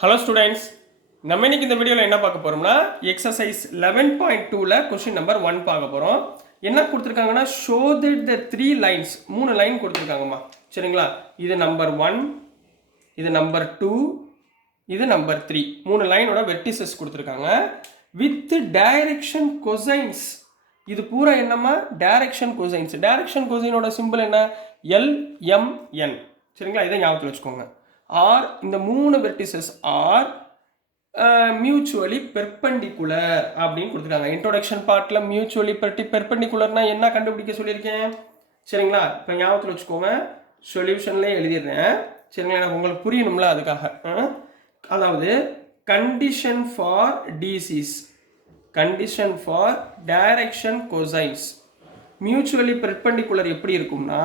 Hello students, நம்ம இன்னைக்கு இந்த வீடியோவில் என்ன பார்க்க போகிறோம்னா எக்ஸசைஸ் 11.2ல கொஸ்டின் நம்பர் 1 பார்க்க போகிறோம். என்ன கொடுத்துருக்காங்கன்னா show that the 3 lines, 3 line கொடுத்துருக்காங்கம்மா. சரிங்களா? இது நம்பர் 1, இது நம்பர் 2, இது நம்பர் 3. 3 லைனோட வெர்டிசஸ் கொடுத்துருக்காங்க வித் டைரக்ஷன் கொசைன்ஸ். இது பூரா என்னம்மா? Direction cosines. டைரக்ஷன் கொசைனோட சிம்பிள் என்ன? LMN. சரிங்களா? இதை ஞாபகத்தில் வச்சுக்கோங்க. ஆர் இந்த 3 வெர்டிசஸ் ஆர் மியூச்சுவலி பெர்பெண்டிகுலர் அப்படின்னு கொடுத்துருக்காங்க. இன்ட்ரோடக்ஷன் பார்ட்டில் மியூச்சுவலி பெர்பெண்டிகுலர்னா என்ன கண்டுபிடிக்க சொல்லியிருக்கேன். சரிங்களா? இப்போ ஞாபகத்தில் வச்சுக்கோங்க, சொல்யூஷன்லேயே எழுதிடுறேன். சரிங்களா? எனக்கு உங்களுக்கு புரியணும்ல, அதுக்காக. அதாவது condition for DCs, condition for direction cosines mutually perpendicular எப்படி இருக்கும்னா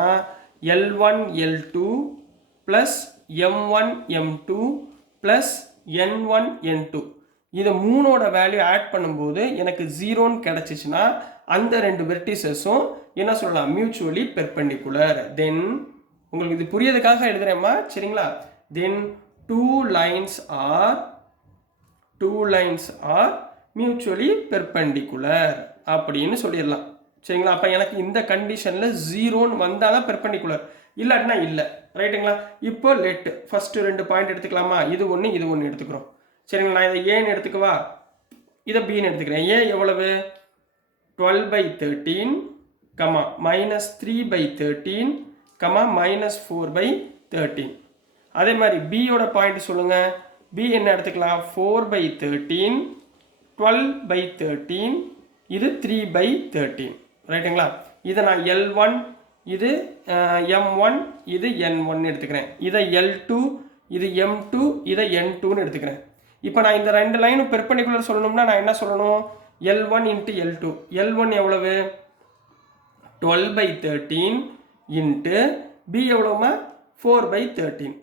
L1 L2 plus M1 M2 plus N1 N2. இதை 3ஓட வேல்யூ ஆட் பண்ணும்போது எனக்கு 0ன்னு கிடச்சிச்சுன்னா அந்த 2 வெர்டிசஸும் என்ன சொல்லலாம்? Mutually perpendicular. தென் உங்களுக்கு இது புரியதுக்காக எழுதுறேம்மா. சரிங்களா? தென் two lines are mutually perpendicular அப்படின்னு சொல்லிடலாம். சரிங்களா? அப்போ எனக்கு இந்த கண்டிஷனில் 0ன்னு வந்தால் தான் பெர்பெண்டிகுலர், இல்லாட்டினா இல்லை. ரைட்டுங்களா? இப்போ லெட் ஃபர்ஸ்ட் 2 பாயிண்ட் எடுத்துக்கலாமா? இது ஒன்று, இது ஒன்று எடுத்துக்கிறோம். சரிங்களா? நான் இதை ஏன்னு எடுத்துக்கவா, இதை பின்னு எடுத்துக்கிறேன். ஏ எவ்வளவு? 12/13, -3/13, -4/13. அதே மாதிரி பியோட பாயிண்ட் சொல்லுங்க. பி என்ன எடுத்துக்கலாம்? 4/13, 12/13, இது 3/13. ரைட்டுங்களா? இதை நான் L1, இது M1, இது N1 எடுத்துக்கிறேன். இதை L2, இது M2, இதை N2ன்னு எடுத்துக்கிறேன். இப்போ நான் இந்த 2 லைனும் பெர்பெண்டிகுலர் சொல்லணும்னா நான் என்ன சொல்லணும்? L1 × L2. L1 எவ்வளவு? 12/13 into B எவ்வளவுமா? 4/13.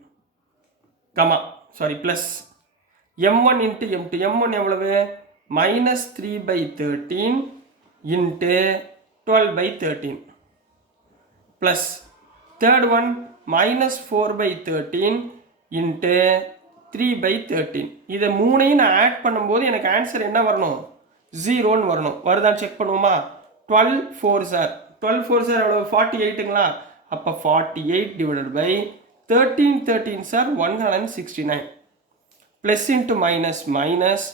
Plus M1 × M2. M1 எவ்வளவு? -3/13 into 12/13 plus third one -4/13 into 3/13. இதை 3ஐயும் நான் ஆட் பண்ணும்போது எனக்கு ஆன்சர் என்ன வரணும்? 0ன்னு வரணும். வருதான்னு செக் பண்ணுவோமா? 12 4s are எவ்வளவு? 48ங்களா? அப்போ 48 divided by 13 13s are 169. Plus into minus minus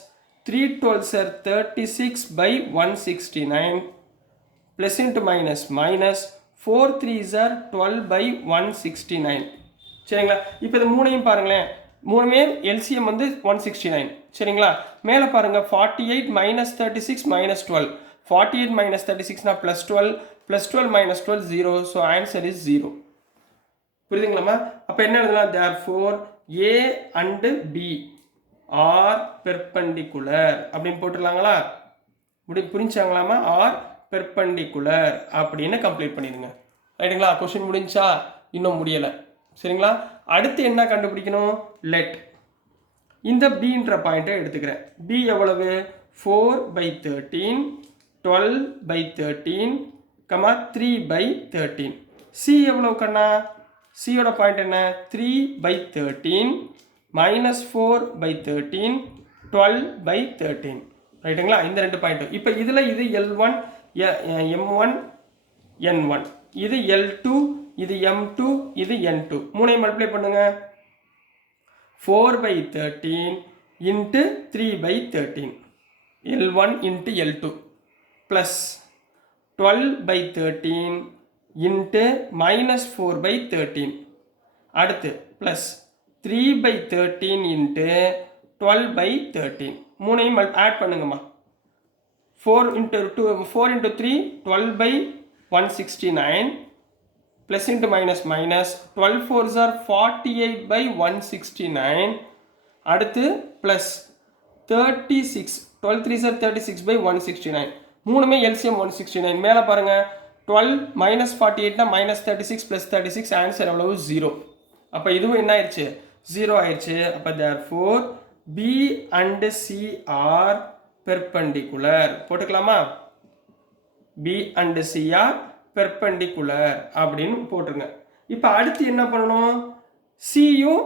3 12s are 36/169. Plus into minus minus 4 3s are 12/169. சரிங்களா? இப்போ இது 3ஐயும் பாருங்களேன். 3மே எல்சிஎம் வந்து 169. சரிங்களா? மேலே பாருங்க, 48 - 36 - 12. 48 - 36னா +12, +12 - 12 0. So answer is 0. புரியுதுங்களாம்மா? அப்போ என்ன எழுதலாம்? therefore A and B are perpendicular அப்படின்னு போட்டுடலாங்களா? புரிஞ்சாங்களாமா? ஆர் பெர்பெண்டிகுலர் அப்படின்னு கம்ப்ளீட் பண்ணிடுங்க. ரைட்டுங்களா? கொஸ்டின் முடிஞ்சா? இன்னும் முடியலை. சரிங்களா? அடுத்து என்ன கண்டுபிடிக்கணும்? லெட் இந்த பின்ற பாயிண்ட்டை எடுத்துக்கிறேன். பி எவ்வளவு? 4/13, 12/13, 3/13. சி எவ்வளவு கண்ணா? சியோட பாயிண்ட் என்ன? 3/13, -4/13, 12/13. ரைட்டுங்களா? இந்த 2 பாயிண்ட். இப்போ இதில் இது L1 M1 N1, இது L2, இது M2, இது N2. 3ஐயும் மல்டிப்ளை பண்ணுங்க. 4/13 into 3/13, L1 into L2 plus 12/13 into -4/13. அடுத்து ப்ளஸ் 3/13 இன்ட்டு 12/13. 3ஐயும் ஆட் பண்ணுங்கம்மா. 4 × 3 12/169 plus into minus minus 12 4s are 48/169. அடுத்து ப்ளஸ் 36, 12 3s are 36/169. 3மே எல்சிஎம் 169. மேலே பாருங்கள், 12 - 48னா -36 + 36. ஆன்சர் எவ்வளவு? 0. அப்போ இதுவும் என்ன ஆயிடுச்சு? 0 ஆயிடுச்சு. அப்போ therefore B and C are perpendicular போட்டுக்கலாமா? B and C are perpendicular அப்படின்னு போட்டுருங்க. இப்போ அடுத்து என்ன பண்ணணும்? சியும்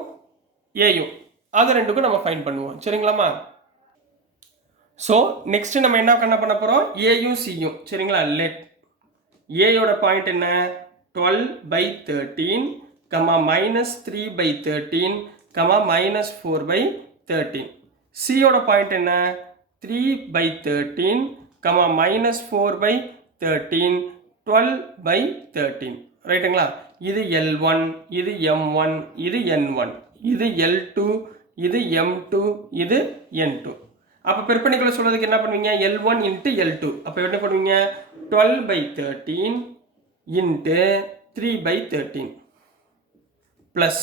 ஏயும் அது ரெண்டுக்கும் நம்ம ஃபைண்ட் பண்ணுவோம். சரிங்களாமா? ஸோ நெக்ஸ்ட் நம்ம என்ன பண்ண போகிறோம்? ஏயும் சியும். சரிங்களா? லெட் ஏயோட பாயிண்ட் என்ன? 12/13, -3/13, -4/13. சியோட பாயிண்ட் என்ன? 3/13, -4/13, 12/13. ரைட்டுங்களா? இது L1, இது M1, இது N1, இது L2, இது M2, இது N2. அப்போ பெர்பெண்டிகுலர் சொல்றதுக்கு என்ன பண்ணுவீங்க? L1 into L2. அப்போ என்ன பண்ணுவீங்க? 12/13 into 3/13 plus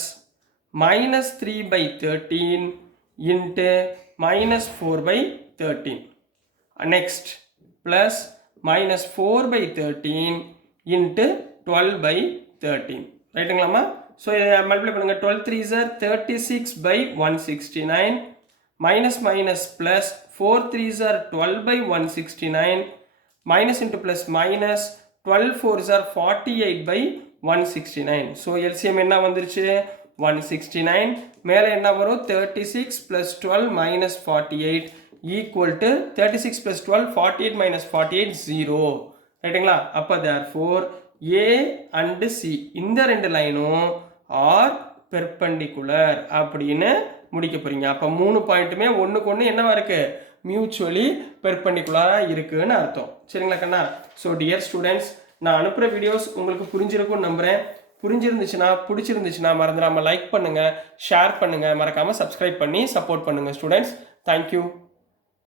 -3/13 into -4/13. Next plus -4/13 into 12/13. ரைட்டுங்களாமா? So இதை மல்டிப்ளை பண்ணுங்க. 12 3s are 36/169. Minus plus 4 3s are 12/169. Minus into plus minus 12 4s are 48/169. So LCM என்ன வந்துருச்சு? 169. மேலே என்ன வரும்? 36 plus 12 minus 48 equal to 36 plus 12 48 minus 48 0. ரைட்டுங்களா? அப்போ therefore A and C இந்த ரெண்டு லைனும் ஆர் பெர்பெண்டிகுலர் அப்படின்னு முடிக்க போறீங்க. அப்போ 3 பாயிண்ட்டுமே ஒன்றுக்கு ஒன்று என்னவா இருக்கு? மியூச்சுவலி பெர்பெண்டிகுலராக இருக்குன்னு அர்த்தம். சரிங்களா கண்ணா? ஸோ டியர் ஸ்டூடெண்ட்ஸ், நான் அனுப்புகிற வீடியோஸ் உங்களுக்கு புரிஞ்சிருக்கும்னு நம்புகிறேன். புரிஞ்சிருந்துச்சுன்னா, பிடிச்சிருந்துச்சுன்னா மறந்துடாமல் லைக் பண்ணுங்கள், ஷேர் பண்ணுங்கள், மறக்காமல் சப்ஸ்கிரைப் பண்ணி சப்போர்ட் பண்ணுங்கள் ஸ்டூடெண்ட்ஸ். தேங்க்யூ.